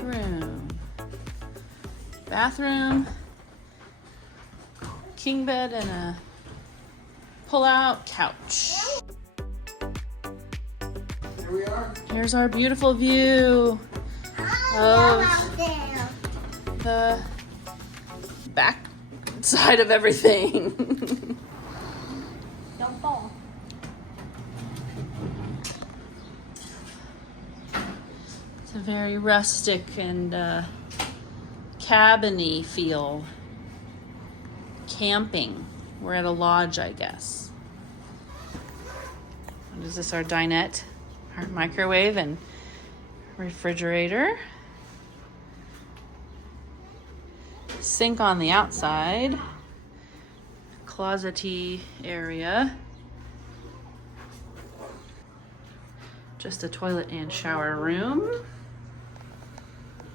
room. Bathroom, king bed, and a pull-out couch. Here we are. Here's our beautiful view of the back side of everything. Don't fall. It's a very rustic and cabin-y feel. Camping. We're at a lodge, I guess. What is this? Our dinette, our microwave and refrigerator. Sink on the outside. Closet-y area. Just a toilet and shower room.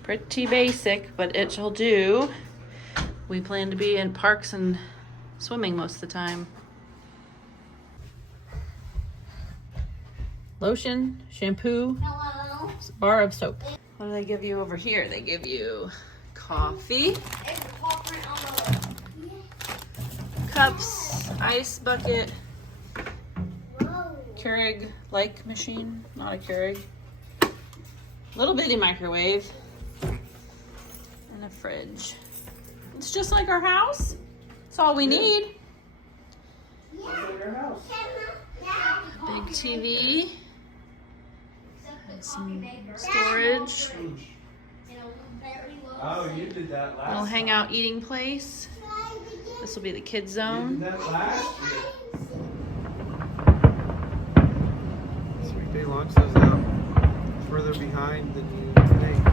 Pretty basic, but it shall do. We plan to be in parks and swimming most of the time. Lotion, shampoo, Hello. bar of soap. What do they give you over here? They give you coffee, cups, ice bucket, Keurig-like machine, not a Keurig. Little bitty microwave, and a fridge. It's just like our house. It's all we need. A big TV. And some storage. Oh, you did that last Little hangout eating place. This will be the kids time. You zone. did that last year. This weekday launch is further behind than you think.